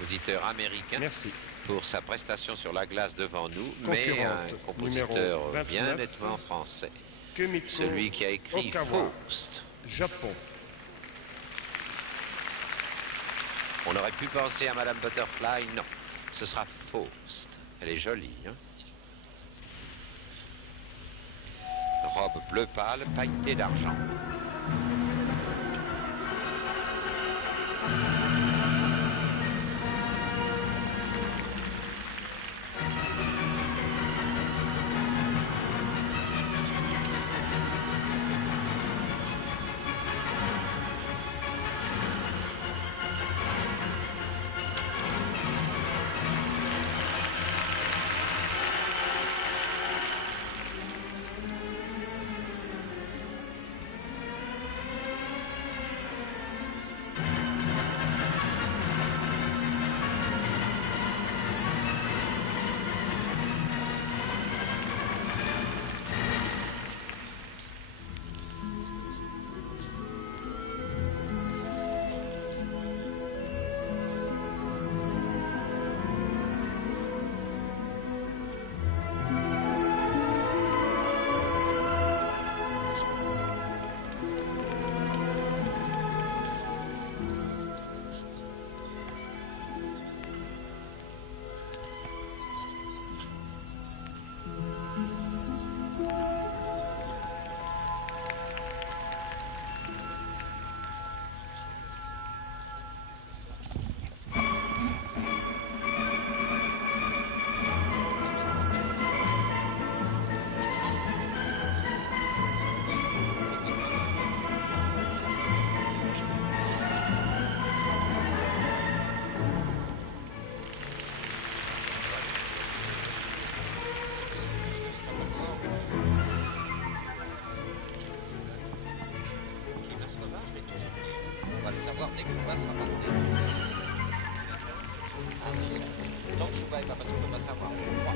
compositeur américain. Merci. Pour sa prestation sur la glace devant nous, mais un Concurrente compositeur numéro bien 29, nettement français. Kumiko Celui qui a écrit Okawa, Faust. Japon. On aurait pu penser à Madame Butterfly, non. Ce sera Faust. Elle est jolie, hein? Robe bleu pâle, pailletée d'argent. On va le savoir dès que Chouba sera passé. Ah oui, tant que Chouba est pas passé, on ne peut pas savoir, je crois.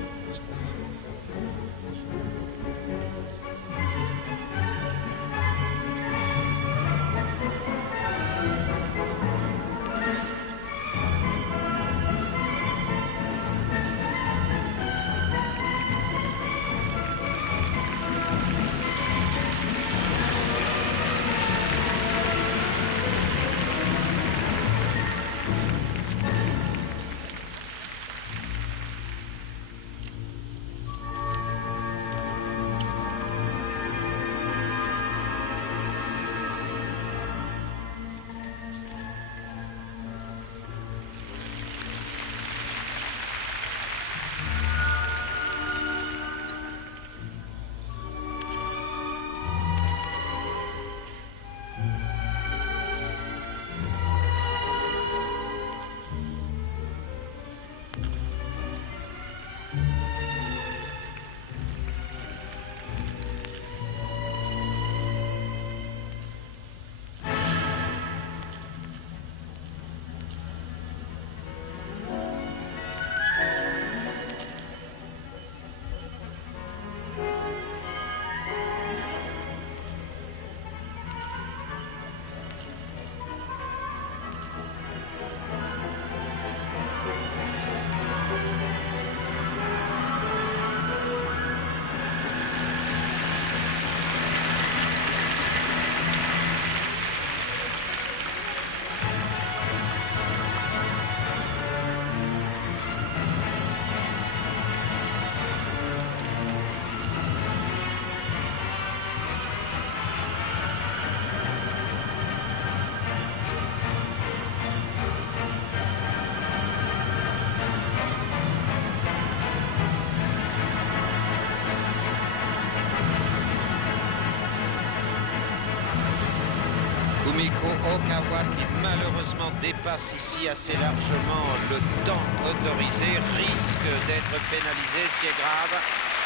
Kumiko Okawa qui malheureusement dépasse ici assez largement le temps autorisé risque d'être pénalisée, ce qui est grave,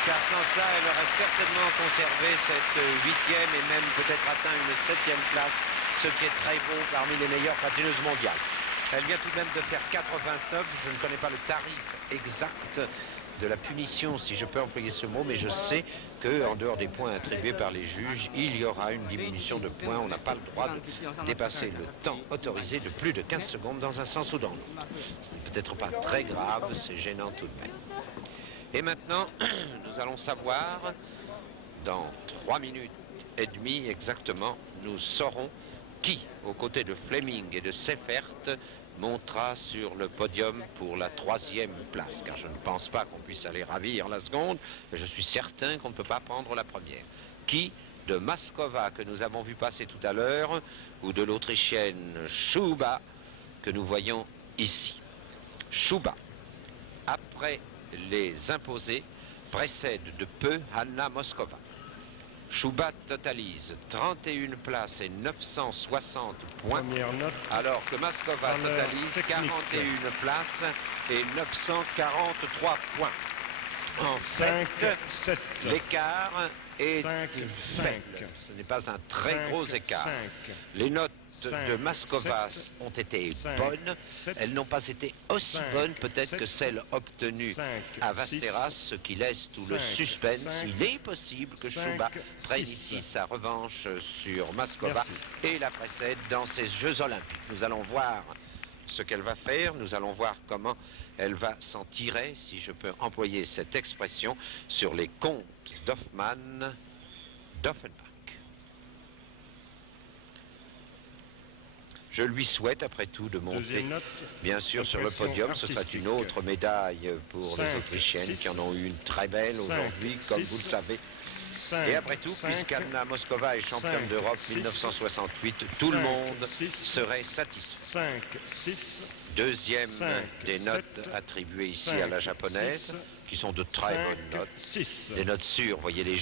car sans ça elle aurait certainement conservé cette 8e et même peut-être atteint une 7e place, ce qui est très beau parmi les meilleures patineuses mondiales. Elle vient tout de même de faire 89, je ne connais pas le tarif exact, de la punition, si je peux employer ce mot, mais je sais qu'en dehors des points attribués par les juges, il y aura une diminution de points. On n'a pas le droit de dépasser le temps autorisé de plus de 15 secondes dans un sens ou dans l'autre. Ce n'est peut-être pas très grave, c'est gênant tout de même. Et maintenant, nous allons savoir, dans 3 minutes et demie exactement, nous saurons qui, aux côtés de Fleming et de Seifert, montera sur le podium pour la 3e place, car je ne pense pas qu'on puisse aller ravir la seconde, mais je suis certain qu'on ne peut pas prendre la première. Qui, de Maskova, que nous avons vu passer tout à l'heure, ou de l'Autrichienne Schuba, que nous voyons ici. Schuba, après les imposés, précède de peu Hanna Moskova. Schuba totalise 31 places et 960 points, alors que Maskova totalise 41 places et 943 points. En 7, l'écart est faible. Ce n'est pas un très gros écart. Les notes de Maskova ont été bonnes. Elles n'ont pas été aussi bonnes peut-être que celles obtenues à Västerås, ce qui laisse tout le suspense. Il est possible que Schuba prenne ici sa revanche sur Maskova et la précède dans ces Jeux Olympiques. Nous allons voir ce qu'elle va faire, nous allons voir comment elle va s'en tirer, si je peux employer cette expression, sur les comptes d'Offenbach. Je lui souhaite, après tout, de monter, bien sûr, sur le podium. Ce sera une autre médaille pour les Autrichiennes, qui en ont eu une très belle aujourd'hui, comme vous le savez. Et après tout, puisqu'Anna Moskova est championne d'Europe 1968, tout le monde serait satisfait. Deuxième des notes attribuées ici à la japonaise, qui sont de très bonnes notes. Des notes sûres, voyez les